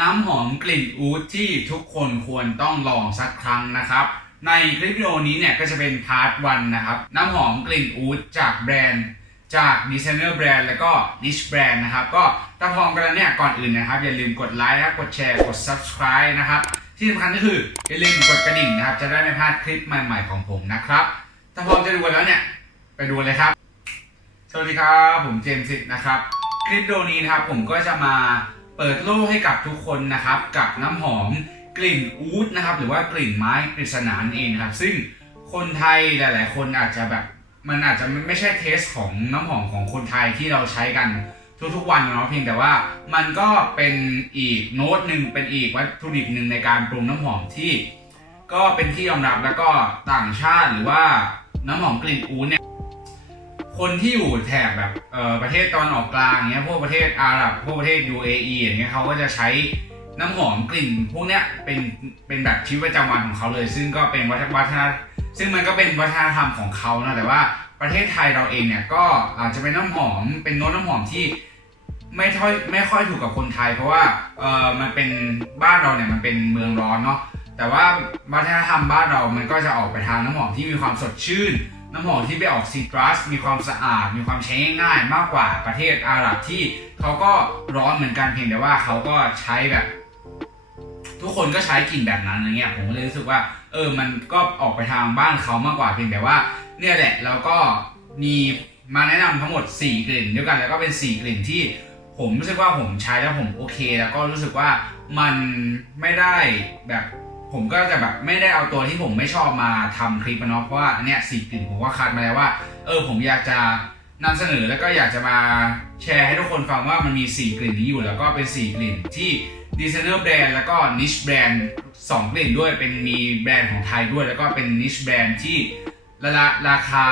น้ำหอมกลิ่นอูดที่ทุกคนควรต้องลองสักครั้งนะครับ ในคลิปวิดีโอนี้เนี่ยก็จะเป็นพาร์ทวันนะครับ น้ำหอมกลิ่นอูดจากแบรนด์ จากดีไซเนอร์แบรนด์แล้วก็นิชแบรนด์นะครับ ก็ถ้าพร้อมกันแล้วเนี่ยก่อนอื่นนะครับ อย่าลืมกดไลค์นะกดแชร์กด subscribe นะครับ ที่สำคัญก็คืออย่าลืมกดกระดิ่งนะครับ จะได้ไม่พลาดคลิปใหม่ๆของผมนะครับ ถ้าพร้อมจะดูแล้วเนี่ยไปดูเลยครับ สวัสดีครับผมเจมส์สิทธ์นะครับ คลิปวิดีโอนี้นะครับผมก็จะมา เปิดโลกให้กับทุกคนนะครับกับน้ำหอมกลิ่นอูดนะครับหรือว่ากลิ่นไม้ปริศนานเองนะครับ ซึ่งคนไทยหลาย ๆ คนอาจจะแบบมันอาจจะไม่ใช่เทสของน้ำหอมของคนไทยที่เราใช้กันทุกๆวันเนาะเพียงแต่ว่ามันก็เป็นอีกโน้ตหนึ่งเป็นอีกวัตถุดิบหนึ่งในการปรุงน้ำหอมที่ ก็เป็นที่ยอมรับแล้วก็ต่างชาติหรือว่าน้ำหอมกลิ่นอูดเนี่ย คนที่อยู่แถบแบบเอ่อประเทศตอนออกกลางเงี้ยพวกประเทศอาหรับพวกประเทศ UAE อย่างเงี้ยเขาก็จะใช้น้ำหอมกลิ่น พวกเนี้ยเป็นเป็นแบบชีวิตประจำวันของเขาเลย ซึ่งก็เป็นวัฒนวัฒนซึ่งมันก็เป็นวัฒนธรรมของเขานะแต่ว่าประเทศไทยเราเองเนี่ยก็อาจจะเป็นน้ำหอมเป็นโน้ตน้ำหอมที่ไม่ค่อยไม่ค่อยถูกกับคนไทย เพราะว่าเออมันเป็นบ้านเราเนี่ยมันเป็นเมืองร้อนเนาะแต่ว่าวัฒนธรรมบ้านเรามันก็จะออกไปทางน้ำหอมที่มีความสดชื่น น้ำหอมที่ไปออกซิตรัสมีความสะอาด มีความใช้ง่ายมากกว่าประเทศอาหรับที่เขาก็ร้อนเหมือนกันเพียงแต่ว่าเขาก็ใช้แบบ ทุกคนก็ใช้กลิ่นแบบนั้นอย่างเงี้ยผมก็เลยรู้สึกว่า เออมันก็ออกไปทางบ้านเขามากกว่าเพียงแต่ว่า เนี่ยแหละแล้วก็มีมาแนะนำทั้งหมด 4 กลิ่นด้วยกันแล้วก็เป็น 4 กลิ่นที่ผมรู้สึกว่าผมใช้แล้วผมโอเค แล้วก็รู้สึกว่ามันไม่ได้แบบ ผมก็จะแบบไม่ได้เอาตัวที่ผมไม่ชอบมาทำคลิปอะเนาะเพราะว่าอันเนี้ยสี่กลิ่นผมก็คัดมาแล้วว่า เออ ผมอยากจะนำเสนอแล้วก็อยากจะมาแชร์ให้ทุกคนฟังว่ามันมี 4 กลิ่นนี้อยู่แล้วก็เป็น 4 กลิ่นที่ดีไซเนอร์แบรนด์แล้วก็นิชแบรนด์2กลิ่นด้วยเป็นมีแบรนด์ของไทยด้วย แล้วก็เป็นนิชแบรนด์ที่ราราคา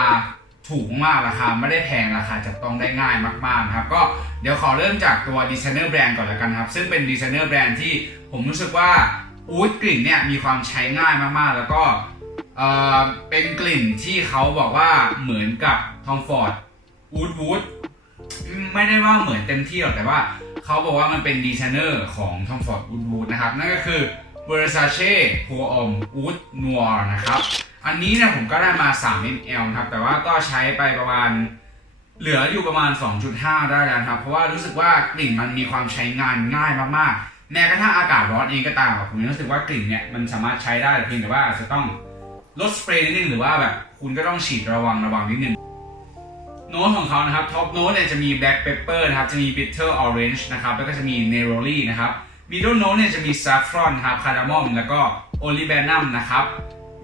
ถูกมากราคาไม่ได้แพงราคาจับต้องได้ง่ายมากๆครับก็เดี๋ยวขอเริ่มจากตัวดีไซเนอร์แบรนด์ก่อนแล้วกันครับ ซึ่งเป็นดีไซเนอร์แบรนด์ที่ผมรู้สึกว่า อูดกลิ่นเนี่ยมีความใช้ง่ายมากๆ แล้วก็เอ่อเป็นกลิ่นที่เขาบอกว่าเหมือนกับทอมฟอร์ดอูดวูดไม่ได้ว่าเหมือนเต็มที่หรอกแต่ว่าเขาบอกว่ามันเป็นดีไซเนอร์ของทอมฟอร์ดอูดวูดนะครับ นั่นก็คือ Versace Pour Homme Oud Noir นะครับ อันนี้เนี่ยผมก็ได้มา 3 ml นะครับ แต่ว่าก็ใช้ไปประมาณเหลืออยู่ประมาณ 2.5 ได้แล้วครับ เพราะว่ารู้สึกว่ากลิ่นมันมีความใช้งานง่ายมากๆ แม้กระทั่งอากาศร้อนเองก็ตามผมยังรู้สึกว่ากลิ่นเนี่ยมันสามารถใช้ได้เพียงแต่ว่าอาจจะต้องลดสเปรย์นิดนึงหรือว่าแบบคุณก็ต้องฉีดระวังระวังนิดนึงโน้ตของเขานะครับท็อปโน้ตเนี่ยจะมี black pepper นะครับจะมี bitter orange นจ์นะครับแล้วก็จะมี neroli นะครับ middle note เนี่ยจะมี saffron นะครับ cardamom แล้วก็ olibanum นะครับ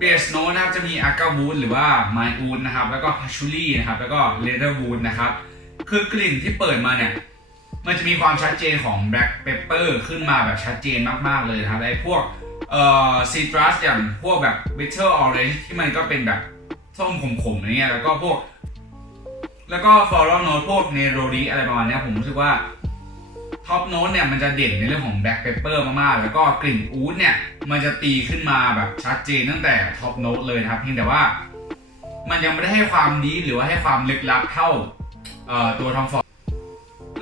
base note นะครับจะมี agar wood หรือว่า my wood นะครับแล้วก็ patchouli นะครับแล้วก็ leather wood นะครับคือกลิ่นที่เปิดมาเนี่ย มันจะมีความชัดเจนของ black pepper ขึ้นมาแบบชัดเจนมาก ๆ เลยนะครับไอ้พวกเอ่อ citrus อย่างพวกแบบ bitter orange ที่มันก็เป็นแบบส้มขมๆอะไรเงี้ยแล้วก็พวก แล้วก็ floral note พวก neroli อะไรประมาณนี้ผมรู้สึกว่าท็อปโน้ตเนี่ยมันจะเด่นในเรื่องของ black pepper มากๆ แล้วก็กลิ่นอูดเนี่ยมันจะตีขึ้นมาแบบชัดเจนตั้งแต่ท็อปโน้ตเลยนะครับเพียงแต่ว่า มันยังไม่ได้ให้ความดีหรือว่าให้ความลึกลับเท่าตัวทอมฟอร์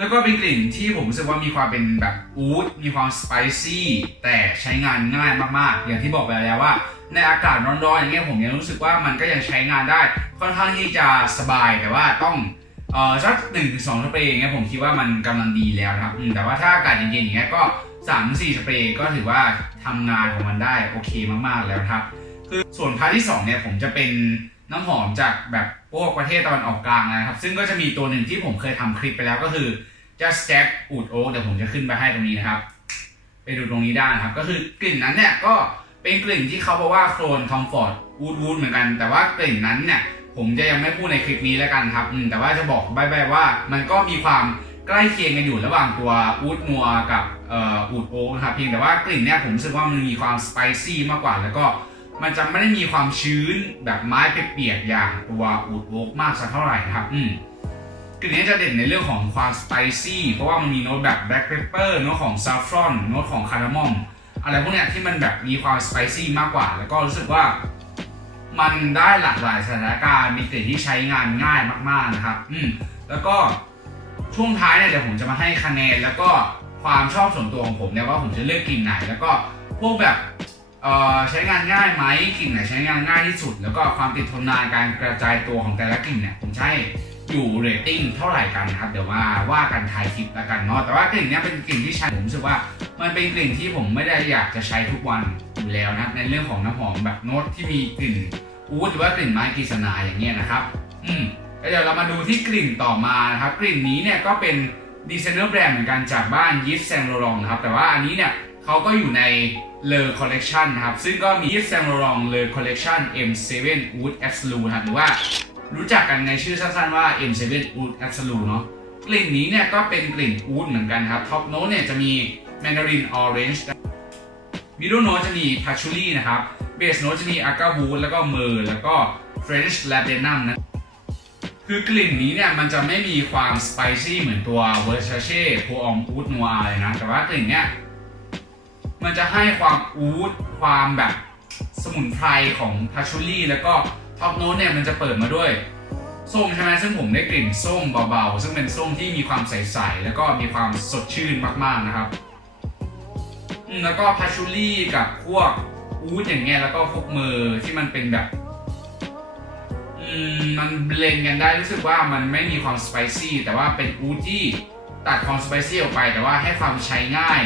แล้วก็เป็นกลิ่นที่ผมรู้สึกว่ามีความเป็นแบบอูดมีความสไปซี่แต่ใช้งานง่ายมากๆ อย่างที่บอกไปแล้วว่า ในอากาศร้อนๆอย่างเงี้ยผมยังรู้สึกว่ามันก็ยังใช้งานได้ ค่อนข้างที่จะสบายแต่ว่าต้องเอ่อสักหนึ่งสองสเปรย์อย่างเงี้ยผมคิดว่ามันกำลังดีแล้วนะครับแต่ว่าถ้าอากาศเย็นๆอย่างเงี้ยก็สามสี่สเปรย์ก็ถือว่าทำงานของมันได้โอเคมากๆแล้วครับ คือส่วนพาร์ทที่สองเนี่ยผมจะเป็นน้ำหอมจากแบบพวกประเทศตะวันออกกลางนะครับ ซึ่งก็จะมีตัวหนึ่งที่ผมเคยทำคลิปไปแล้วก็คือ just jack อูดโอ๊กเดี๋ยวผมจะขึ้นไปให้ตรงนี้นะครับ ไปดูตรงนี้ได้นะครับ ก็คือกลิ่นนั้นเนี่ยก็เป็นกลิ่นที่เขาบอกว่าโครนคอมฟอร์ตวูดวูดเหมือนกัน แต่ว่ากลิ่นนั้นเนี่ยผมจะยังไม่พูดในคลิปนี้แล้วกันครับอืมแต่ว่าจะบอกใบ้ๆว่า มันก็มีความใกล้เคียงกันอยู่ระหว่างตัวอูดนัวกับเอ่ออูดโอ๊กนะครับเพียงแต่ว่ากลิ่นเนี่ยผมรู้สึกว่ามันมีความสไปซี่มากกว่าแล้วก็มันจะไม่ได้มีความชื้นแบบไม้เปียกๆอย่างตัวอูดโอ๊กมากสักเท่าไหร่ครับ อืม กลิ่นนี้จะเด่นในเรื่องของความสไปซี่เพราะว่ามันมีโน้ตแบบแบล็กเปเปอร์โน้ตของซาฟรอนโน้ตของคาร์ดามอมอะไรพวกเนี้ยที่มันแบบมีความสไปซี่มากกว่า แล้วก็รู้สึกว่า มันได้หลากหลายสถานการณ์มีกลิ่นที่ใช้งานง่ายมากๆนะครับ อืมแล้วก็ช่วงท้ายเนี่ยเดี๋ยวผมจะมาให้คะแนน แล้วก็ความชอบส่วนตัวของผมเนี่ยว่าผมจะเลือกกลิ่นไหน แล้วก็พวกแบบเอ่อใช้งานง่ายไหมกลิ่นไหนใช้งานง่ายที่สุด แล้วก็ความติดทนนานการกระจายตัวของแต่ละกลิ่นเนี่ยผมให้ อยู่เรตติ้งเท่าไหร่กันนะครับ เดี๋ยวมาว่ากันท้ายคลิปแล้วกันเนาะแต่ว่ากลิ่นนี้เป็นกลิ่นที่ใช้ผมรู้สึกว่า มันเป็นกลิ่นที่ผมไม่ได้อยากจะใช้ทุกวันอยู่แล้วนะในเรื่องของน้ำหอมแบบโน้ตที่มีกลิ่นอูดหรือว่ากลิ่นไม้กฤษณาอย่างเงี้ยนะครับ อืมแล้วเดี๋ยวเรามาดูที่กลิ่นต่อมานะครับกลิ่นนี้เนี่ยก็เป็นดีไซเนอร์แบรนด์เหมือนกันจากบ้านยิปแซงโลรองนะครับแต่ว่าอันนี้เนี่ยเขาก็อยู่ในเลอคอลเลกชันนะครับ ซึ่งก็มียิปแซงโลรองเลอคอลเลกชัน M7 Wood Absolute นะครับหรือว่า รู้จักกันในชื่อสั้นๆว่า M7 Wood Absolute เนาะกลิ่นนี้เนี่ยก็เป็นกลิ่นอูดเหมือนกันครับท็อปโน้ตเนี่ยจะมี Mandarin Orange มิดเดิลโน้ตจะมี Patchouli นะครับเบสโน้ตจะมี a g a w o o d แล้วก็เมอร์แล้วก็ French Labdanum นะคือกลิ่นนี้เนี่ยมันจะไม่มีความสไปซี่เหมือนตัว Versace p o o m Oud Noir เลยนะ แต่ว่ากลิ่นเนี่ยมันจะให้ความอูดความแบบสมุนไพรของพาชูลี่แล้วก็ ท็อปโน้ตเนี่ยมันจะเปิดมาด้วยส้มใช่ไหมซึ่งผมได้กลิ่นส้มเบาๆ ซึ่งเป็นส้มที่มีความใสๆ แล้วก็มีความสดชื่นมากๆนะครับอืมแล้วก็พาชูลี่กับพวกอูดอย่างเงี้ยแล้วก็พวกเมอ์ที่มันเป็นแบบอืมมันเบลนกันได้รู้สึกว่ามันไม่มีความสไปซี่แต่ว่าเป็นอูดที่ตัดความสไปซี่ออกไป แต่ว่าให้ความใช้ง่าย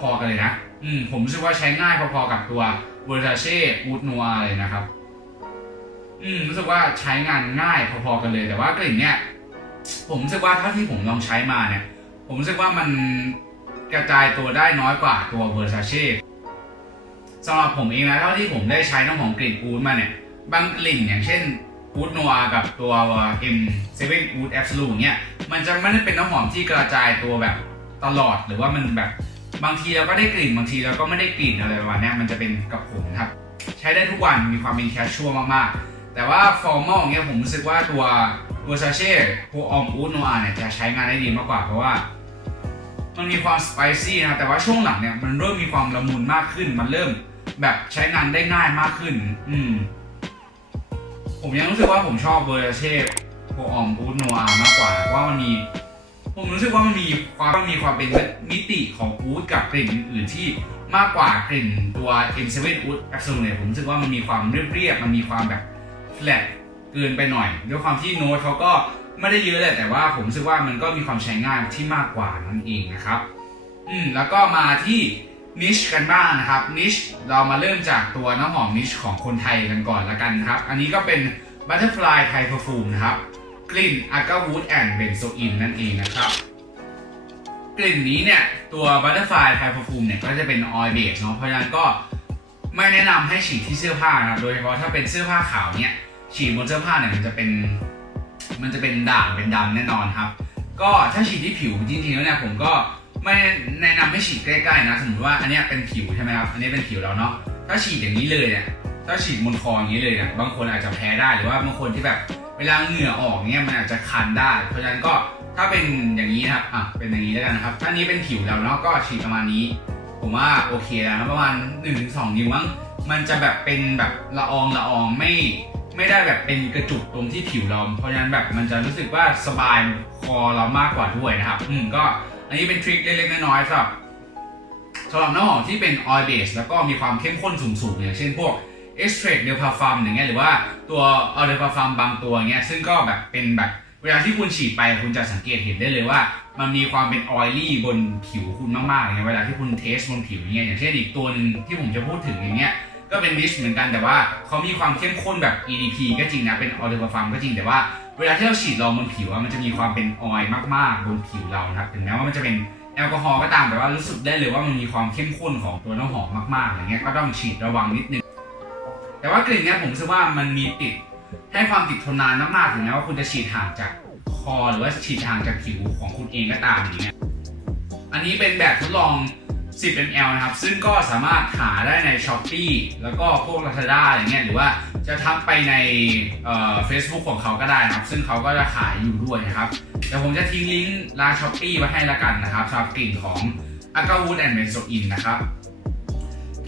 พอๆกันเลยนะ อืมผมรู้สึกว่าใช้ง่ายพอๆกับตัว Versace อูดนัวเลยนะครับ อืมรู้สึกว่าใช้งานง่ายพอๆกันเลยแต่ว่ากลิ่นเนี้ยผมรู้สึกว่าเท่าที่ผมลองใช้มาเนี่ย ผมรู้สึกว่ามันกระจายตัวได้น้อยกว่าตัว Versace สำหรับผมเองนะเท่าที่ผมได้ใช้น้ำหอมกลิ่นอูดมาเนี่ย บางกลิ่นอย่างเช่นอูดนัวกับตัว M7 Wood Absolute เนี่ยมันจะไม่ได้เป็นน้ำหอมที่กระจายตัวแบบตลอดหรือว่ามันแบบบางทีเราก็ได้กลิ่นบางทีเราก็ไม่ได้กลิ่นอะไรประมาณนี้มันจะเป็นกับผมครับ ใช้ได้ทุกวันมีความเป็นแคชชัวมากๆ แต่ว่าฟอร์มอลเนี่ยผมรู้สึกว่าตัว Versace p o o m Oud Noir เนี่ยจะใช้งานได้ดีมากกว่าเพราะว่า มันมีความสไปซี่นะแต่ว่าช่วงหลังเนี่ยมันเริ่มมีความละมุนมากขึ้น มันเริ่มแบบใช้งานได้ง่ายมากขึ้น อืม ผมยังรู้สึกว่าผมชอบเบอร์เช่โพออมบูดนัวมากกว่าว่ามันมีผมรู้สึกว่ามันมีความมันมีความเป็นมิติของอูดกับกลิ่นอื่นที่มากกว่ากลิ่นตัว M7 Oud Absolute เนี่ยผมรู้สึกว่ามันมีความเรียบๆมันมีความแบบ แฟลตเกินไปหน่อยด้วยความที่โน้ตเขาก็ไม่ได้เยอะแหละแต่ว่าผมรู้สึกว่ามันก็มีความใช้งานที่มากกว่านั่นเองนะครับอืมแล้วก็มาที่นิชกันบ้างนะครับนิชเรามาเริ่มจากตัวน้ำหอมนิชของคนไทยกันก่อนละกันนะครับ อันนี้ก็เป็น Butterfly Thai Perfume นะครับ กลิ่น a g a w o o d and Benzoin นั่นเองนะครับกลิ่นนี้เนี่ย ตัว Butterfly Thai Perfume เนี่ย ก็จะเป็น oil base เนาะเพราะฉะนั้นก็ไม่แนะนำให้ฉีดที่เสื้อผ้านะครับโดยเฉพาะถ้าเป็นเสื้อผ้าขาวเนี่ย ฉีดบนเสื้อผ้าเนี่ยมันจะเป็น มันจะเป็นด่างเป็นดำแน่นอนครับ ก็ถ้าฉีดที่ผิวจริงๆแล้วเนี่ยผมก็ไม่แนะนำให้ฉีดใกล้ๆนะสมมติว่าอันเนี้ยเป็นผิวใช่ไหมครับ อันนี้เป็นผิวแล้วเนาะถ้าฉีดอย่างนี้เลยเนี่ยถ้าฉีดบนคออย่างนี้เลยเนี่ยบางคนอาจจะแพ้ได้หรือว่าบางคนที่แบบเวลาเหงื่อออกเนี่ยมันอาจจะคันได้ เพราะฉะนั้นก็ถ้าเป็นอย่างนี้นะครับอะเป็นอย่างนี้แล้วกันนะครับถ้านี้เป็นผิวแล้วเนาะก็ฉีดประมาณนี้ ผมว่าโอเคแล้วนะประมาณ1-2นิ้วมั้งมันจะแบบเป็นแบบละอองละอองไม่ ไม่ได้แบบเป็นกระจุกตรงที่ผิวเรา เพราะฉะนั้นแบบมันจะรู้สึกว่าสบายคอเรามากกว่าด้วยนะครับ อืมก็อันนี้เป็นทริคเล็กๆน้อยๆสำหรับสำหรับน้ำหอมที่เป็น oil base แล้วก็มีความเข้มข้นสูงๆอย่างเช่นพวก extract de parfum อย่างเงี้ยหรือว่าตัว eau de parfum บางตัวเงี้ยซึ่งก็แบบเป็นแบบเวลาที่คุณฉีดไปคุณจะสังเกตเห็นได้เลยว่า มันมีความเป็น oily บนผิวคุณมากๆอย่างเงี้ยเวลาที่คุณเทสบนผิวอย่างเงี้ยอย่างเช่นอีกตัวหนึงที่ผมจะพูดถึงอย่างเงี้ย ก็เป็นดิชเหมือนกันแต่ว่าเขามีความเข้มข้นแบบ EDP ก็จริงนะ เป็นออเดอร์ฟาร์มก็จริงแต่ว่าเวลาที่เราฉีดลงบนผิวอะมันจะมีความเป็นออยล์มากๆ บนผิวเรานะครับถึงแม้ว่ามันจะเป็นแอลกอฮอล์ก็ตามแต่ว่ารู้สึกได้เลยว่ามันมีความเข้มข้นของตัวน้ำหอมมากๆอย่างเงี้ยก็ต้องฉีดระวังนิดนึงแต่ว่ากลิ่นเนี้ยผมคิดว่ามันมีติดให้ความติดทนนานมากๆถึงแม้ว่าคุณจะฉีดห่างจากคอหรือว่าฉีดห่างจากผิวของคุณเองก็ตามอย่างเงี้ยอันนี้เป็นแบบทดลอง 10 ml นะครับ ซึ่งก็สามารถหาได้ใน s h อ p e e แล้วก็พวก Lazada อย่างเงี้ยหรือว่าจะทักไปในเอ่อ Facebook ของเขาก็ได้นะครับ ซึ่งเขาก็จะขายอยู่ด้วยนะครับเดี๋ยวผมจะทิ้งลิงก์ร้าน s h อ p e e ไว้ให้ละกันนะครับสำหรับกลิ่นของ a g a w o o d and Benzoin นะครับ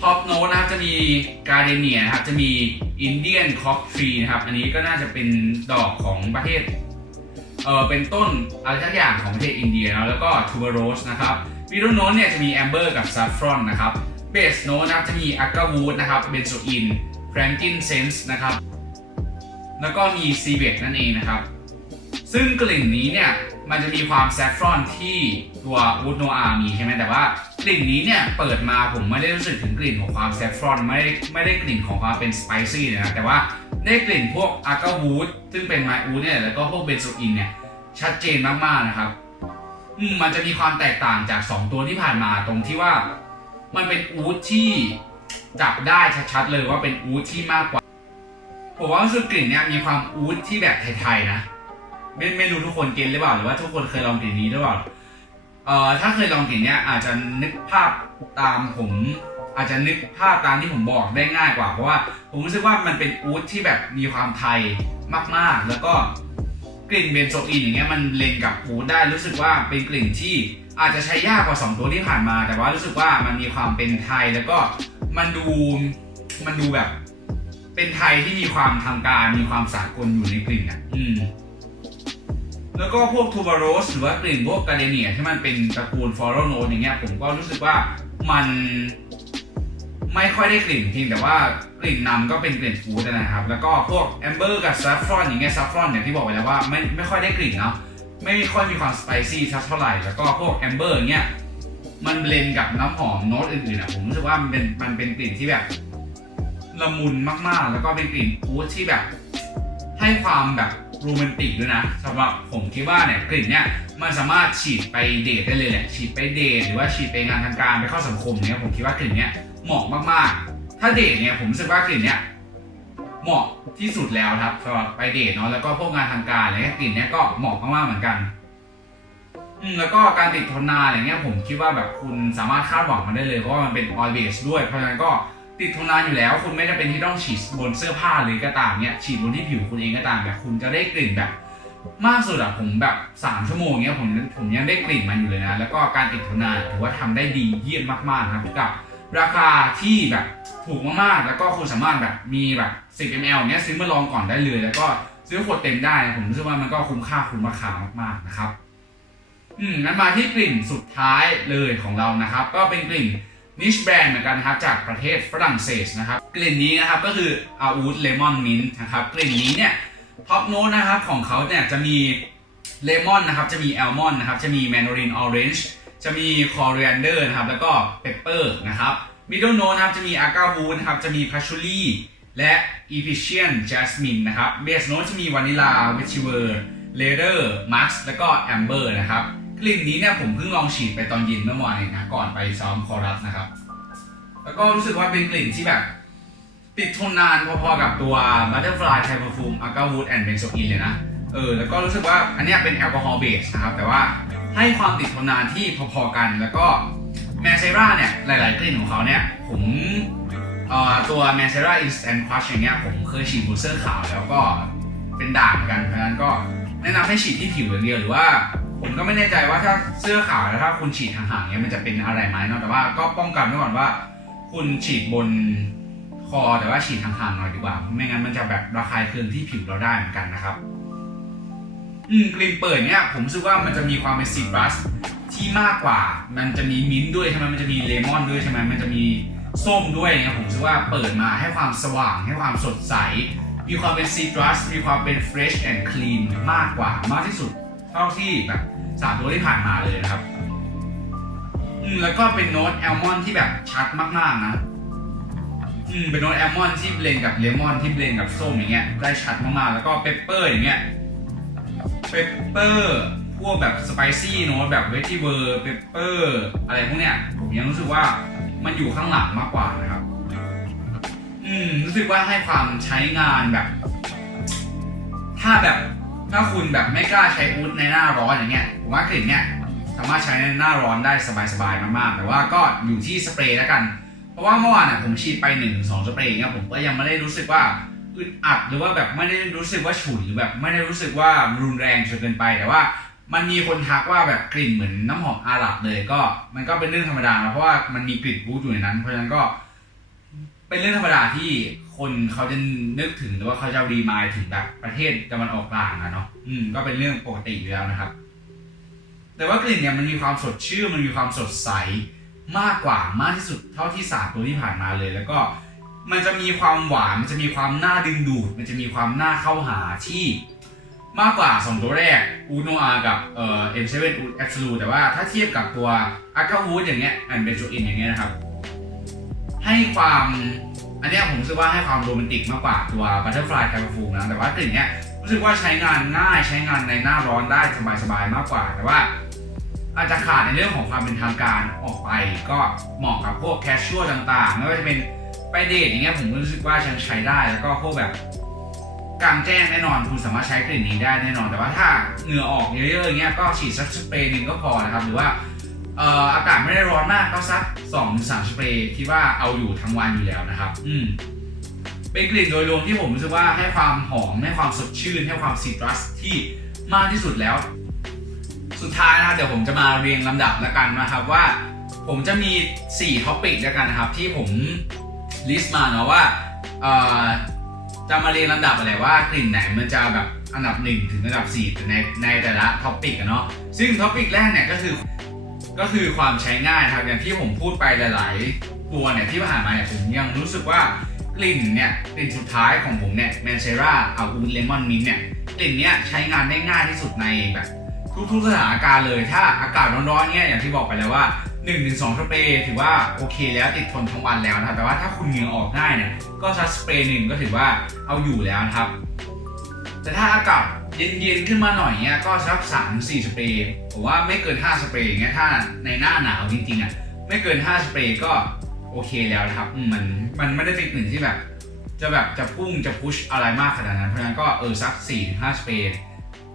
ท็อปโน้ตนะครับจะมีการเดเนียนะครับจะมีอินเดียนคอฟทรีนะครับอันนี้ก็น่าจะเป็นดอกของประเทศเออเป็นต้นอะไรสักอย่างของประเทศอินเดียนะแล้วก็ทูเบโรสนะครับ มิดเดิลโน้ตเนี่ยจะมีแอมเบอร์กับซัฟฟรอนนะครับเบสโนนะครับจะมีอักกาวูดนะครับเบนโซอินแฟรงกินเซนส์นะครับ แล้วก็มีซีเบตนั่นเองนะครับ ซึ่งกลิ่นนี้เนี่ยมันจะมีความแซฟฟรอนที่ตัวอูดโนอามีใช่ไหมแต่ว่ากลิ่นนี้เนี่ยเปิดมาผมไม่ได้รู้สึกถึงกลิ่นของความแซฟฟรอนไม่ได้ไม่ได้กลิ่นของความเป็นสไปซี่นะแต่ว่าได้กลิ่นพวกอากาวูดซึ่งเป็นไมอูดเนี่ยแล้วก็พวกเบนโซอินเนี่ยชัดเจนมากๆนะครับ อืมมันจะมีความแตกต่างจาก2ตัวที่ผ่านมาตรงที่ว่า มันเป็นอูดที่จับได้ชัดๆเลยว่าเป็นอูดที่มากกว่าผมว่ารู้สึกกลิ่นเนี่ยมีความอูดที่แบบไทยๆนะไม่ไม่รู้ทุกคนเก็ตหรือเปล่าหรือว่าทุกคนเคยลองกลิ่นนี้หรือเปล่าเอ่อถ้าเคยลองกลิ่นเนี้ยอาจจะนึกภาพตามผม อาจจะนึกภาพตามที่ผมบอกได้ง่ายกว่า เพราะว่าผมรู้สึกว่ามันเป็นอูดที่แบบมีความไทยมากๆ แล้วก็ กลิ่นเบนโซอินอย่างเงี้ยมันเลนกับอู๊ดได้รู้สึกว่าเป็นกลิ่นที่อาจจะใช้ยากกว่า 2 ตัวที่ผ่านมา แต่ว่ารู้สึกว่ามันมีความเป็นไทยแล้วก็มันดูมันดูแบบ เป็นไทยที่มีความทางการมีความสากลอยู่ในกลิ่นอะอืมแล้วก็พวกทูบาโรสหรือว่ากลิ่นพวกกาเดเนียที่มันเป็นตระกูลฟลอโรโนอย่างเงี้ยผมก็รู้สึกว่ามัน ไม่ค่อยได้กลิ่นเพียงแต่ว่ากลิ่นนำก็เป็นกลิ่นฟูดนะครับ แล้วก็พวกแอมเบอร์กับซัฟฟรอนอย่างเงี้ยซัฟฟรอนอย่างที่บอกไปแล้วว่าไม่ไม่ค่อยได้กลิ่นเนาะไม่ค่อยมีความสไปซี่สักเท่าไหร่แล้วก็พวกแอมเบอร์เงี้ยมันเบลนกับน้ำหอมโน้ตอื่นๆอะผมรู้สึกว่ามันเป็นมันเป็นกลิ่นที่แบบละมุนมากๆ แล้วก็เป็นกลิ่นฟูดที่แบบ ให้ความแบบโรแมนติกด้วยนะสำหรับผมคิดว่าเนี่ยกลิ่นเนี่ยมันสามารถฉีดไปเดทได้เลยแหละฉีดไปเดทหรือว่าฉีดไปงานทางการไปเข้าสังคมเนี่ยผมคิดว่ากลิ่นเนี่ย เหมาะมากๆ ถ้าเดทเนี่ยผมรู้สึกว่ากลิ่นเนี่ยเหมาะที่สุดแล้วครับสำหรับไปเดทเนาะแล้วก็พวกงานทางการอะไรเงี้ยกลิ่นเนี่ยก็เหมาะมากๆเหมือนกันอืมแล้วก็การติดทนนานอะไรเงี้ยผมคิดว่าแบบคุณสามารถคาดหวังมันได้เลยเพราะว่ามันเป็นออยเบสด้วยเพราะฉะนั้นก็ติดทนนานอยู่แล้ว คุณไม่จำเป็นที่ต้องฉีดบนเสื้อผ้าเลยก็ตามเนี่ยฉีดบนที่ผิวคุณเองก็ตามแบบคุณจะได้กลิ่นแบบ มากสุดอะผมแบบ3ชั่วโมงเนี้ยผมผมยังได้กลิ่นมันอยู่เลยนะแล้วก็การติดทนนานถือว่าทำได้ดีเยี่ยมมากๆครับกับ ราคาที่แบบถูกมากๆ แล้วก็คุณสามารถแบบมีแบบ10 ml เนี้ยซื้อมาลองก่อนได้เลย แล้วก็ซื้อขวดเต็มได้ ผมรู้สึกว่ามันก็คุ้มค่าคุ้มราคามากๆนะครับ อืมงั้นมาที่กลิ่นสุดท้ายเลยของเรานะครับ ก็เป็นกลิ่นนิชแบรนด์เหมือนกันนะครับ จากประเทศฝรั่งเศสนะครับ กลิ่นนี้นะครับก็คืออาวูดเลมอนมินต์นะครับ กลิ่นนี้เนี่ยท็อปโน้ตนะครับของเขาเนี่ยจะมีเลมอนนะครับ จะมีแอลมอนนะครับ จะมีแมนดารินออเรนจ์ จะมีคอเรียนเดอร์นะครับ แล้วก็เปปเปอร์นะครับมิดเดิลโน้ตนะครับ จะมีอากาวูนะครับ จะมีพัชชูรี่และอีพิเชียนแจสมินนะครับเบสโน้ตจะมีวานิลาเวชิเวอร์เลเดอร์มัสแล้วก็แอมเบอร์นะครับกลิ่นนี้เนี่ยผมเพิ่งลองฉีดไปตอนเย็นเมื่อวานเองนะก่อนไปซ้อมคอรัสนะครับ แล้วก็รู้สึกว่าเป็นกลิ่นที่แบบ ติดทนนานพอๆกับตัว Butterfly Thai Perfume a g a w o o d and Benzoin เลยนะเออแล้วก็รู้สึกว่าอันนี้เป็นแอลกอฮอล์เบสนะครับแต่ว่า ให้ความติดทนนานที่พอๆกัน แล้วก็แมเซราเนี่ยหลาย ๆ กลิ่นของเขาเนี่ยผมตัวแมเซรา Instant Crush อย่างเงี้ยผมเคยฉีดบนเสื้อขาวแล้วก็เป็นด่างเหมือนกันเพราะฉะนั้นก็แนะนำให้ฉีดที่ผิวอย่างเดียวหรือว่าผมก็ไม่แน่ใจว่าถ้าเสื้อขาวแล้วถ้าคุณฉีดห่างๆเนี้ยมันจะเป็นอะไรไหมเนาะแต่ว่าก็ป้องกันไว้ก่อนว่า คุณฉีดบนคอแต่ว่าฉีดห่างๆหน่อยดีกว่า ไม่งั้นมันจะแบบระคายเคืองที่ผิวเราได้เหมือนกันนะครับ อืมกลิ่นเปิดเนี้ยผมรู้สึกว่ามันจะมีความเป็นซีตรัสที่มากกว่า มันจะมีมิ้นท์ด้วยใช่ไหมมันจะมีเลมอนด้วยใช่ไหมมันจะมีส้มด้วยเนี่ยผมรู้สึกว่าเปิดมาให้ความสว่างให้ความสดใส มีความเป็นซีตรัสมีความเป็น fresh and clean มากกว่ามากที่สุด เท่าที่แบบสามตัวที่ผ่านมาเลยนะครับอืมแล้วก็เป็นโน้ตแอลมอนที่แบบชัดมากๆนะอืมเป็นโน้ตแอลมอนที่เบลนกับเลมอนที่เบลนกับส้มอย่างเงี้ยได้ชัดมากๆแล้วก็เปปเปอร์อย่างเงี้ย เปปเปอร์ พวกแบบสไปซี่โน้ตแบบเวทีเวอร์เปปเปอร์ อะไรพวกเนี้ยผมยังรู้สึกว่ามันอยู่ข้างหลังมากกว่านะครับ อืม รู้สึกว่าให้ความใช้งานแบบ ถ้าแบบถ้าคุณแบบไม่กล้าใช้อูดในหน้าร้อนอย่างเงี้ย ผมว่ากลิ่นเนี้ยสามารถใช้ในหน้าร้อนได้สบายๆมากๆ แต่ว่าก็อยู่ที่สเปรย์แล้วกัน เพราะว่าเมื่อวานน่ะผมฉีดไป1นถึงสสเปรย์เงี้ยผมก็ยังไม่ได้รู้สึกว่า อึดอัดหรือว่าแบบไม่ได้รู้สึกว่าฉุนหรือแบบไม่ได้รู้สึกว่ารุนแรงจนเกินไปแต่ว่ามันมีคนทักว่าแบบกลิ่นเหมือนน้ำหอมอาหรับเลยก็มันก็เป็นเรื่องธรรมดาเพราะว่ามันมีกลิ่นบูดอยู่ในนั้น เพราะฉะนั้นก็ เป็นเรื่องธรรมดาที่คนเขาจะนึกถึงหรือว่าเขาจะรีมายถึงแบบประเทศตะวันออกกลางอะเนาะอืมก็เป็นเรื่องปกติอยู่แล้วนะครับ แต่ว่ากลิ่นเนี่ยมันมีความสดชื่นมันมีความสดใสมากกว่ามากที่สุดเท่าที่สาตัวที่ผ่านมาเลย แล้วก็ มันจะมีความหวาน มันจะมีความน่าดึงดูด มันจะมีความน่าเข้าหาที่มากกว่า2ตัวแรกอูโนอากับเอ่อ M7 Oud Absolute แต่ว่าถ้าเทียบกับตัว a k a w o o d อย่างเงี้ยอันเป็นโจอินอย่างเงี้ยนะครับ ให้ความอันนี้ผมรู้สึกว่าให้ความโรแมนติกมากกว่าตัว Butterfly c a r f u นะแต่ว่ากลิ่นเนี้ยรู้สึกว่าใช้งานง่ายใช้งานในหน้าร้อนได้สบายๆมากกว่า แต่ว่า อาจจะขาดในเรื่องของความเป็นทางการออกไป ก็เหมาะกับพวกแคชชวลต่างๆไม่ว่าจะเป็น ไปเดทอย่างเงี้ยผมรู้สึกว่าฉันใช้ได้แล้วก็พวกแบบกลางแจ้งแน่นอนคุณสามารถใช้กลิ่นนี้ได้แน่นอน แต่ว่าถ้าเหงื่อออกเยอะๆอย่างเงี้ยก็ฉีดสักสเปรย์หนึ่งก็พอนะครับ หรือว่าเอ่ออากาศไม่ได้ร้อนมากก็สัก2อถึงสสเปรย์คิดว่าเอาอยู่ทั้งวันอยู่แล้วนะครับ อืมเป็นกลิ่นโดยรวมที่ผมรู้สึกว่าให้ความหอมให้ความสดชื่นให้ความซิตรัสที่มากที่สุดแล้ว สุดท้ายนะครับเดี๋ยวผมจะมาเรียงลำดับแล้วกันนะครับว่า ผมจะมี 4ท็อปิกแล้วกันนะครับ ที่ผม ลิสต์มาเนาะว่าจะมาเรียงลำดับอะไรว่ากลิ่นไหนมันจะแบบอันดับ 1 ถึงอันดับ 4 ในในแต่ละท็อปิกอะเนาะซึ่งท็อปิกแรกเนี่ยก็คือก็คือความใช้ง่ายครับอย่างที่ผมพูดไปหลายๆตัวเนี่ยที่ผ่านมาเนี่ยผมยังรู้สึกว่ากลิ่นเนี่ยกลิ่นสุดท้ายของผมเนี่ยแมนเซราอาอูเลมอนมินเนี่ยกลิ่นเนี้ยใช้งานได้ง่ายที่สุดในแบบทุกๆสถานการณ์เลย ถ้าอากาศร้อนๆเนี่ยอย่างที่บอกไปแล้วว่า 1-2สองสเปรย์ถือว่าโอเคแล้วติดทนทั้งวันแล้วนะครับแต่ว่าถ้าคุณเหงื่อออกง่ายเนี่ยก็สักสเปรย์หนึ่งก็ถือว่าเอาอยู่แล้วนะครับ แต่ถ้าอากาศเย็นๆขึ้นมาหน่อยเงี้ยก็สักสามสี่สเปรย์ผมว่าไม่เกิน 5 สเปรย์เงี้ยถ้าในหน้าหนาวจริงๆอะไม่เกิน 5 สเปรย์ก็โอเคแล้วนะครับมันมันไม่ได้เป็นกลิ่นที่แบบ จะแบบจะพุ่งจะพุชอะไรมากขนาดนั้นเพราะฉะนั้นก็เออสัก4ี่ถึงห้าสเปรย์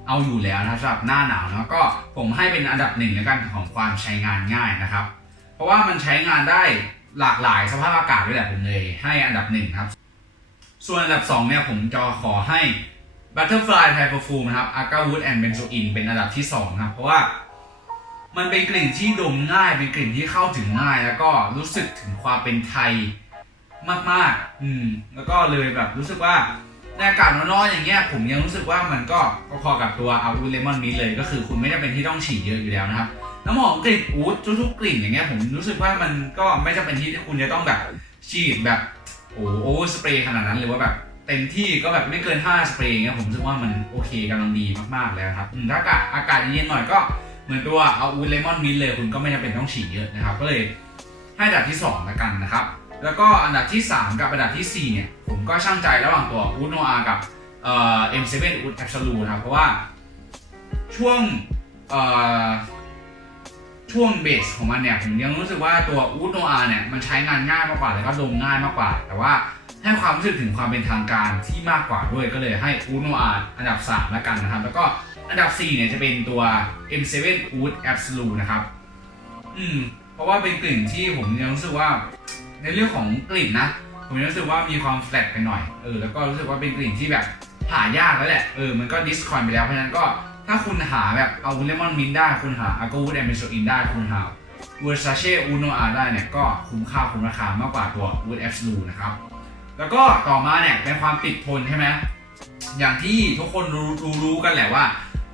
เอาอยู่แล้วนะจับสำหรับหน้าหนาวเนาะก็ผมให้เป็นอันดับหนึ่งแล้วกันของความใช้งานง่ายนะครับ เพราะว่ามันใช้งานได้หลากหลายสภาพอากาศด้วยแหละผมเลยให้อันดับหนึ่งครับ ส่วนอันดับสองเนี่ยผมจะขอให้ Butterfly Thai Perfume นะครับ a g a w o o d and Benzoin เป็นอันดับที่2ครับเพราะว่ามันเป็นกลิ่นที่ดมง่าย เป็นกลิ่นที่เข้าถึงง่าย แล้วก็รู้สึกถึงความเป็นไทยมากๆ อืม แล้วก็เลยแบบรู้สึกว่า ในอากาศร้อนๆอย่างเงี้ยผมยังรู้สึกว่ามันก็พอๆกับตัว a u d Lemon Mist เลย ก็คือคุณไม่จำเป็นที่ต้องฉีดเยอะอยู่แล้วนะครับน้ำหอมกลิ่นอูดทุกๆกลิ่นอย่างเงี้ยผมรู้สึกว่ามันก็ไม่จำเป็นที่คุณจะต้องแบบฉีดแบบโอ้โอเวอร์สเปรย์ขนาดนั้นหรือว่าแบบเต็มที่ก็แบบไม่เกิน5สเปรย์อย่างเงี้ยผมรู้สึกว่ามันโอเคกำลังดีมากๆแล้วครับถ้าอากาศอากาศเย็นๆหน่อยก็เหมือนตัวเอาอูเลมอนมินเลยคุณก็ไม่จำเป็นต้องฉีดเยอะนะครับ ก็เลยให้อัดับที่2ละกันนะครับ แล้วก็อันดับที่ 3 กับอันดับทีสี่ 4 เนี่ย ผมก็ช่างใจระหว่างตัวอูโนอากับเอ่อ M7 อูดแอบสูนะครับ เพราะว่าช่วงช่วงเบสของมันเนี่ย ผมยังรู้สึกว่าตัวอูดโนอาเนี่ย มันใช้งานง่ายมากกว่า แล้วก็ดมง่ายมากกว่า แต่ว่าให้ความรู้สึกถึงความเป็นทางการที่มากกว่าด้วยก็เลยให้อูโนอาอันดับ 3 แล้วกันนะครับ แล้วก็อันดับ 4 เนี่ยจะเป็นตัว M7 Oud Absolute นะครับ อืม เพราะว่าเป็นกลิ่นที่ผมยังรู้สึกว่า ในเรื่องของกลิ่นนะ ผมรู้สึกว่ามีความแฟลตไปหน่อย เออ แล้วก็รู้สึกว่าเป็นกลิ่นที่แบบหายากแล้วแหละ เออ มันก็ดิสคอนไปแล้ว เพราะฉะนั้นก็ถ้าคุณหาแบบเอาเลมอนมินได้ คุณหาอากูดแอมเบโซอินได้ คุณหา w e r s a c e Uno A ได้เนี่ย ก็คุ้มค่าคุ้มราคามากกว่าตัว Oud Absolute นะครับ แล้วก็ต่อมาเนี่ยเป็นความติดทนใช่ไหมอย่างที่ทุกคนรู้รู้รู้กันแหละว่า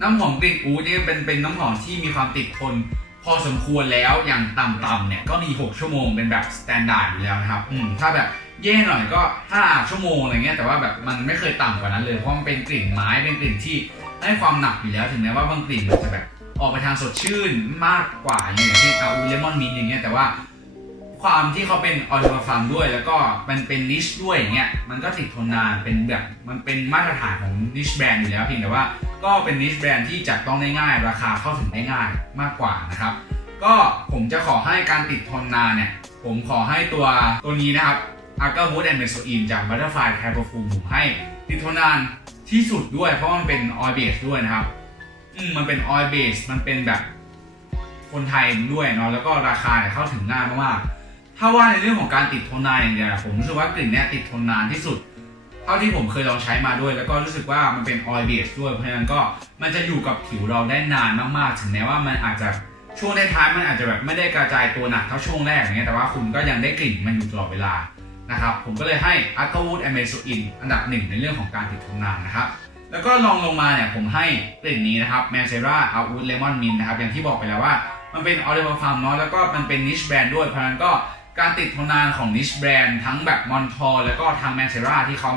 น้ำหอมกลิ่นอูดเนี่ยเป็นเป็นน้ำหอมที่มีความติดทน พอสมควรแล้วอย่างต่ำๆเนี่ยก็มี 6 ชั่วโมงเป็นแบบสแตนดาร์ดอยู่แล้วนะครับอืมถ้าแบบแย่หน่อยก็ 5 ชั่วโมงอะไรเงี้ยแต่ว่าแบบมันไม่เคยต่ำกว่านั้นเลยเพราะมันเป็นกลิ่นไม้เป็นกลิ่นที่ให้ความหนักอยู่แล้วถึงแม้ว่าบางกลิ่นมันจะแบบออกไปทางสดชื่นมากกว่าอย่างเช่นอาเลมอนมินอย่างเงี้ยแต่ว่า ความที่เขาเป็นออริจินฟัมด้วย แล้วก็มันเป็นนิชด้วยอย่างเงี้ยมันก็ติดทนนานเป็นแบบมันเป็นมาตรฐานของนิชแบรนด์อยู่แล้วเพียงแต่ว่าก็เป็นนิชแบรนด์ที่จับต้องได้ง่าย ราคาเข้าถึงได้ง่ายมากกว่านะครับ ก็ผมจะขอให้การติดทนนานเนี่ย ผมขอให้ตัวตัวนี้นะครับ a g a w o o d and Benzoin จาก Butterfly Thai Perfume ผมให้ติดทนนานที่สุดด้วย เพราะมันเป็น oil base ด้วยนะครับอืมมันเป็น oil base มันเป็นแบบคนไทยด้วยเนาะแล้วก็ราคาเนี่ยเข้าถึงง่ายมากๆ ถ้าว่าในเรื่องของการติดทนนานอย่างเดียวผมรู้สึกว่ากลิ่นเนี้ยติดทนนานที่สุด เท่าที่ผมเคยลองใช้มาด้วย แล้วก็รู้สึกว่ามันเป็น oil base ด้วยเพราะฉะนั้นก็มันจะอยู่กับผิวเราได้นานมากๆ ถึงแม้ว่ามันอาจจะช่วงท้ายๆมันอาจจะแบบไม่ได้กระจายตัวหนักเท่าช่วงแรกอย่างเงี้ยแต่ว่าคุณก็ยังได้กลิ่นมันอยู่ตลอดเวลานะครับผมก็เลยให้ a g a w o o d and Benzoin อันดับหนึ่งในเรื่องของการติดทนนานนะครับแล้วก็ลองลงมาเนี่ยผมให้กลิ่นนี้นะครับ m a n c e r a o u t Lemon Mint นนะครับอย่างที่บอกไปแล้วว่ามันเป็น Oliver Farm เนาะแล้วก็มันเป็น niche brand ด้วยเพราะนั้นก็ การติดทนนานของ niche brand ทั้งแบบ Montor แล้วก็ทาง m a n c e r a ที่เขา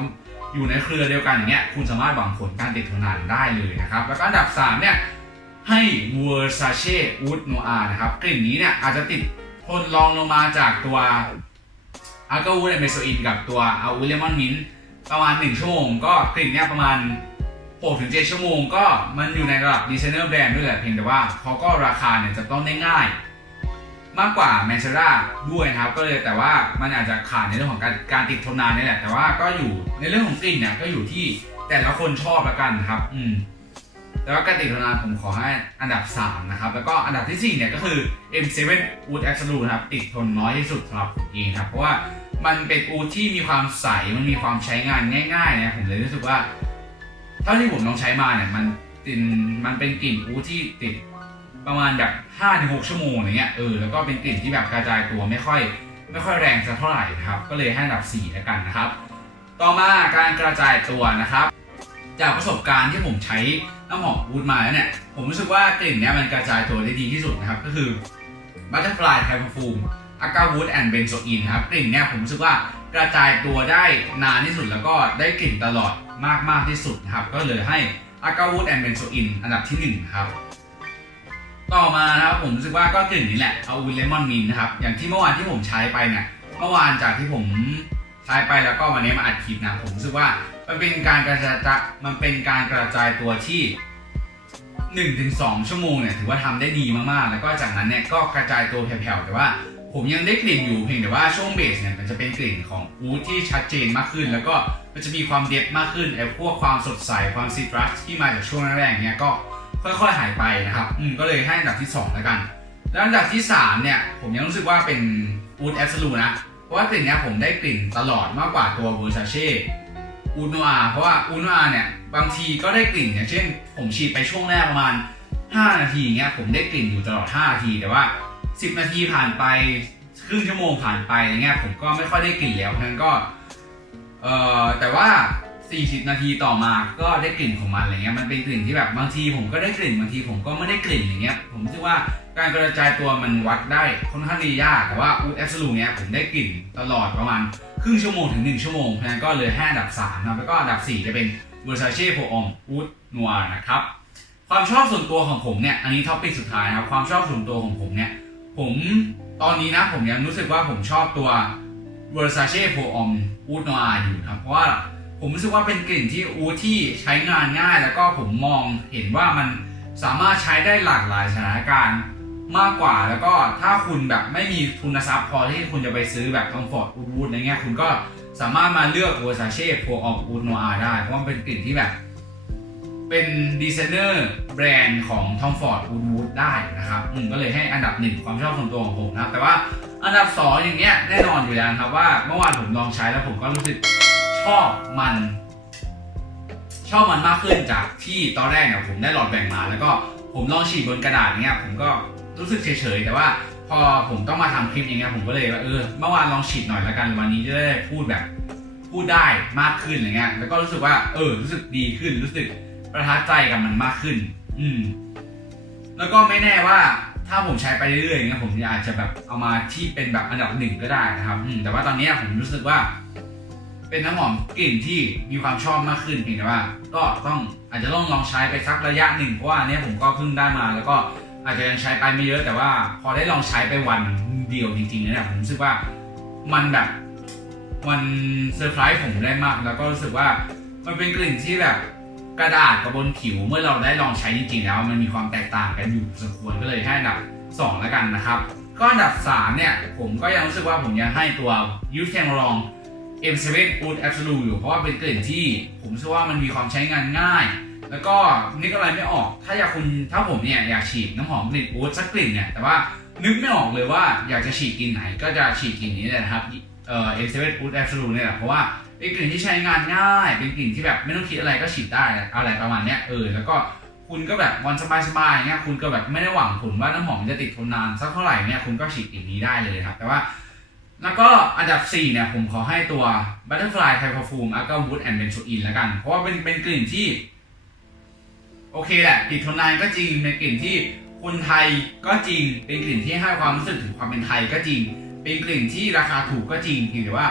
อยู่ในเครือเดียวกันอย่างเงี้ยคุณสามารถหวังผลการติดทนนานได้เลยนะครับ แล้วก็อันดับ 3 เนี่ย ให้ Versace Oud Noir นะครับ กลิ่นนี้เนี่ยอาจจะติดทนรองลงมาจากตัว a l g a w o o d and Benzoin กับตัว a u d Lemon Mint ประมาณ 1 ชั่วโมงก็กลิ่นเนี่ยประมาณ6ถึง7ชั่วโมงก็มันอยู่ในระดับดีไซเนอร์แบรนด์ด้วยแหละเพียงแต่ว่าเขาก็ราคาเนี่ยจะต้องได้ง่าย มากกว่าแมนเชสเตอราด้วยนะครับ ก็เลยแต่ว่ามันอาจจะขาดในเรื่องของการการติดทนนานนี่แหละ แต่ว่าก็อยู่ในเรื่องของกลิ่นเนี่ยก็อยู่ที่แต่ละคนชอบละกันครับ อืมแต่ว่าการติดทนนานผมขอให้อันดับ 3 นะครับ แล้วก็อันดับทีสี่4 เนี่ยก็คือ M7 Wood Absolute นะครับ ติดทนน้อยที่สุดสำหรับผมเองครับ เพราะว่ามันเป็นอูดที่มีความใส มันมีความใช้งานง่ายๆนะผมเลยรู้สึกว่า เท่าที่ผมลองใช้มาเนี่ยมันติดมันเป็นกลิ่นอูดที่ติด ประมาณแบบ5-6ชั่วโมงอะไรเงี้ยเออแล้วก็เป็นกลิ่นที่แบบกระจายตัวไม่ค่อย ไม่ค่อยแรงสักเท่าไหร่นะครับ ก็เลยให้อันดับ4แล้วกันนะครับ ต่อมาการกระจายตัวนะครับ จากประสบการณ์ที่ผมใช้น้ำหอมวูดมาแล้วเนี่ยผมรู้สึกว่ากลิ่นเนี้ยมันกระจายตัวได้ดีที่สุดนะครับ ก็คือ Butterfly t y p e r f u m e a g a w o o d and Benzoin ครับกลิ่นเนี้ยผมรู้สึกว่ากระจายตัวได้นานที่สุดแล้วก็ได้กลิ่นตลอดมากมากๆที่สุดนะครับ ก็เลยให้ a g a w o o d and Benzoin อันดับที่1ครับ ต่อมานะครับผมรู้สึกว่าก็กลิ่นนี้แหละเอาวิลเลมอนมินนะครับอย่างที่เมื่อวานที่ผมใช้ไปเนี่ยเมื่อวานจากที่ผมใช้ไปแล้วก็วันนี้มาอัดคลิปนะผมรู้สึกว่ามันเป็นการกระจายมันเป็นการกระจายตัวที่1-2 ชั่วโมงเนี่ยถือว่าทำได้ดีมากๆ แล้วก็จากนั้นเนี่ยก็กระจายตัวแผ่วๆแต่ว่าผมยังได้กลิ่นอยู่เพียงแต่ว่าช่วงเบสเนี่ยมันจะเป็นกลิ่นของอูดที่ชัดเจนมากขึ้น แล้วก็มันจะมีความเด็ดมากขึ้นไอ้พวกความสดใสความซิตรัสที่มาจากช่วงแรกๆเนี่ยก็ ค่อยๆหายไปนะครับ อืมก็เลยให้อันดับที่2แล้วกัน แล้วอันดับที่3เนี่ยผมยังรู้สึกว่าเป็นอูดแอ s ซ l ลูนะ เพราะว่ากลิ่นเนี้ยผมได้กลิ่นตลอดมากกว่าตัวเวอร์ซาเช่อูโนอาเพราะว่าอูโนอาเนี่ยบางทีก็ได้กลิ่นอย่างเช่น ผมฉีดไปช่วงแรกประมาณ 5 นาทีเงี้ยผมได้กลิ่นอยู่ตลอด 5 นาที แต่ว่า 10 นาทีผ่านไปครึ่งชั่วโมงผ่านไปอย่างเงี้ยผมก็ไม่ค่อยได้กลิ่นแล้วเพราะฉะนั้นก็เอ่อแต่ว่า 40 นาทีต่อมาก็ได้กลิ่นของมันอะไรเงี้ยมันเป็นกลิ่นที่แบบบางทีผมก็ได้กลิ่นบางทีผมก็ไม่ได้กลิ่นอย่างเงี้ยผมคิดว่าการกระจายตัวมันวัดได้ค่อนข้างดียากแต่ว่าอูดแอ s ซ l ลูเนี้ยผมได้กลิ่นตลอดประมาณครึ่งชั่วโมงถึง 1 ชั่วโมงเพราะนั้นก็เลยให้อันดับ3นะแล้วก็อันดับ 4 จะเป็น Versace Pro Homme Oud Noir นะครับความชอบส่วนตัวของผมเนี่ยอันนี้ท็อปิกสุดท้ายนะครับความชอบส่วนตัวของผมเนี่ยผมตอนนี้นะผมยังรู้สึกว่าผมชอบตัว Versace Pro Homme Oud Noir อยู่นะครับเพราะว่า ผมรู้สึกว่าเป็นกลิ่นที่อูที่ใช้งานง่าย แล้วก็ผมมองเห็นว่ามันสามารถใช้ได้หลากหลายสถานการณ์มากกว่าแล้วก็ถ้าคุณแบบไม่มีทุนทรัพย์พอที่คุณจะไปซื้อแบบทอมฟอร์ดอูดวูดอะไรเงี้ยคุณก็สามารถมาเลือก Versace Pro Homme Oud Noir ได้ เพราะว่ามันเป็นกลิ่นที่แบบ เป็นดีไซเนอร์แบรนด์ของ Tom Ford Woodwood ได้นะครับอืมก็เลยให้อันดับหนึ่งความชอบส่วนตัวของผมนะแต่ว่าอันดับสองอย่างเงี้ยแน่นอนอยู่แล้วครับว่าเมื่อวานผมลองใช้แล้วผมก็รู้สึก ชอบมันชอบมันมากขึ้นจากที่ตอนแรกเนี่ยผมได้หลอดแบ่งมา แล้วก็ผมลองฉีดบนกระดาษเงี้ยผมก็รู้สึกเฉยๆแต่ว่าพอผมต้องมาทำคลิปอย่างเงี้ยผมก็เลยว่าเออเมื่อวานลองฉีดหน่อยแล้วกันวันนี้จะได้พูดแบบพูดได้มากขึ้นอะไรเงี้ยแล้วก็รู้สึกว่า เออ รู้สึกดีขึ้น รู้สึกประทับใจกับมันมากขึ้น อืม แล้วก็ไม่แน่ว่าถ้าผมใช้ไปเรื่อยๆเงี้ยผมอาจจะแบบเอามาที่เป็นแบบอันดับหนึ่งก็ได้นะครับอืมแต่ว่าตอนนี้ผมรู้สึกว่า เป็นน้ำหอมกลิ่นที่มีความชอบมากขึ้นเพียงแต่ว่า ก็ต้องอาจจะต้องลองใช้ไปสักระยะหนึ่งเพราะว่าอันเนี้ยผมก็เพิ่งได้มา แล้วก็อาจจะยังใช้ไปไม่เยอะแต่ว่า พอได้ลองใช้ไปวันเดียวจริงๆเนี่ยผมรู้สึกว่ามันแบบมันเซอร์ไพรส์ผมได้มาก แล้วก็รู้สึกว่ามันเป็นกลิ่นที่แบบกระดาษกับบนผิวเมื่อเราได้ลองใช้จริงๆแล้ว มันมีความแตกต่างกันอยู่สมควรก็เลยให้อันดับ2แล้วกันนะครับ ก็อันดับ3เนี่ยผมก็ยังรู้สึกว่าผมยังให้ตัว y o u t h e n g l o n g M7 Oud Absolute อยู่ เพราะว่าเป็นกลิ่นที่ผมเชื่อว่ามันมีความใช้งานง่าย แล้วก็นึกอะไรไม่ออก ถ้าอยากคุณถ้าผมเนี่ยอยากฉีดน้ำหอมกลิ่นอูดสักกลิ่นเนี่ย แต่ว่านึกไม่ออกเลยว่าอยากจะฉีดกลิ่นไหน ก็จะฉีดกลิ่นนี้เลยนะครับ เอ่อ M7 Oud Absolute เนี่ยแหละเพราะว่าเป็นกลิ่นที่ใช้งานง่าย เป็นกลิ่นที่แบบไม่ต้องคิดอะไรก็ฉีดได้อะไรประมาณเนี้ยเออ แล้วก็คุณก็แบบวันสบายๆเงี้ยคุณก็แบบไม่ได้หวังผลว่าน้ำหอมจะติดทนนานสักเท่าไหร่เนี่ยคุณก็ฉีดกลิ่นนี้ได้เลยครับ แต่ว่า แล้วก็อันดับ 4 เนี่ย ผมขอให้ตัว Butterfly Thai Perfume a g a Wood and Benzoin แล้วกัน เพราะว่าเป็นเป็นกลิ่นที่ โอเคแหละกลิ่นทนายก็จริง เป็นกลิ่นที่คนไทยก็จริง เป็นกลิ่นที่ให้ความรู้สึกถึงความเป็นไทยก็จริง เป็นกลิ่นที่ราคาถูกก็จริงเพียงแต่ว่า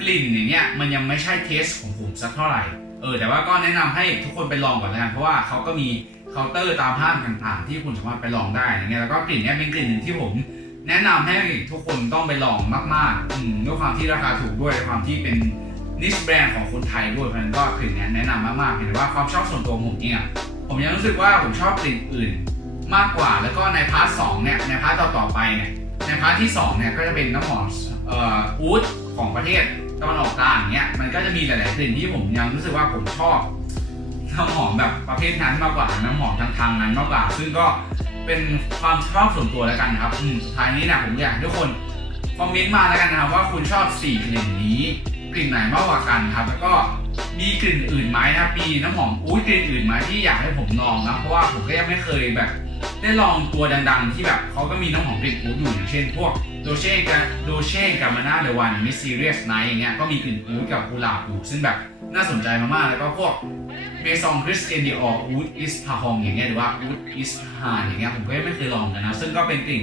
กลิ่นอย่างเนี้ยมันยังไม่ใช่เทสของผมสักเท่าไหร่ เออ แต่ว่าก็แนะนำให้ทุกคนไปลองก่อนแล้วกัน เพราะว่าเขาก็มีเคาน์เตอร์ตามห้างต่างๆ ที่คุณสามารถไปลองได้อย่างเงี้ย แล้วก็กลิ่นเนี้ยเป็นกลิ่นหนึ่งที่ผม แนะนำให้ทุกคนต้องไปลองมากๆอืมด้วยความที่ราคาถูกด้วยความที่เป็นนิชแบรนด์ของคนไทยด้วยเพราะฉะนั้นก็กลิ่นเนี้ยแนะนำมากๆเห็นว่าความชอบส่วนตัวผมเนี่ยผมยังรู้สึกว่าผมชอบกลิ่นอื่นมากกว่าแล้วก็ในพาร์ทสองเนี่ยในพาร์ทต่อๆไปเนี่ยในพาร์ทที่สองเนี่ยก็จะเป็นน้ำหอมเอ่ออูดของประเทศตะวันออกกลางเงี้ยมันก็จะมีหลายๆกลิ่นที่ผมยังรู้สึกว่าผมชอบน้ำหอมแบบประเภทนั้นมากกว่าน้ำหอมทางทางนั้นมากกว่า ซึ่งก็ เป็นความชอบส่วนตัวแล้วกันครับอืมสุดท้ายนี้นะผมอยากให้ทุกคนคอมเมนต์มาแล้วกันนะครับว่าคุณชอบสี่กลิ่นนี้ กลิ่นไหนมากกว่ากันครับ แล้วก็มีกลิ่นอื่นไหมนะครับมีน้ำหอมอุ้ยกลิ่นอื่นไหมที่อยากให้ผมลองนะเพราะว่าผมก็ยังไม่เคยแบบ ได้ลองตัวดังๆ ที่แบบเขาก็มีน้ำหอมกลิ่นอุ้ยอยู่อย่างเช่น พวก โดเช่กับโดเช่กับมาน่าเลวันมิสซีเรียสไนท์อย่างเงี้ยก็มีกลิ่นอูดกับกุหลาบอยู่ซึ่งแบบน่าสนใจมากๆ แล้วก็พวกเมซองคริสเตียนดีอออูดอิสพาฮองอย่างเงี้ยหรือว่าอูดอิสฮานอย่างเงี้ยผมก็ยังไม่เคยลองกันนะ ซึ่งก็เป็นกลิ่น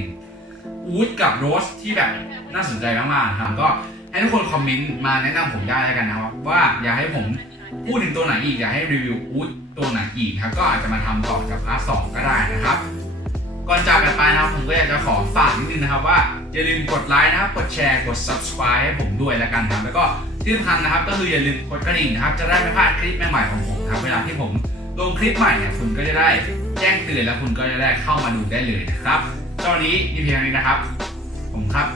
อูดกับโรสที่แบบน่าสนใจมากๆครับก็ให้ทุกคนคอมเมนต์มาแนะนำผมได้แล้วกันนะครับว่าอยากให้ผมพูดถึงตัวไหนอีกอยากให้รีวิวอูดตัวไหนอีกครับก็อาจจะมาทำต่อจากพาร์ทสองก็ได้นะครับ ก่อนจากกันไปนะครับผมก็อยากจะขอฝากนิดนึงนะครับว่าอย่าลืมกดไลค์นะครับ กดแชร์ กด subscribe ให้ผมด้วยแล้วกันครับแล้วก็ที่สำคัญนะครับ ก็คืออย่าลืมกดกระดิ่งนะครับ จะได้ไม่พลาดคลิปใหม่ๆของผมครับเวลาที่ผมลงคลิปใหม่เนี่ยคุณก็จะได้แจ้งเตือนแล้วคุณก็จะได้เข้ามาดูได้เลยนะครับตอนนี้มีเพียงนี้นะครับ ผมครับ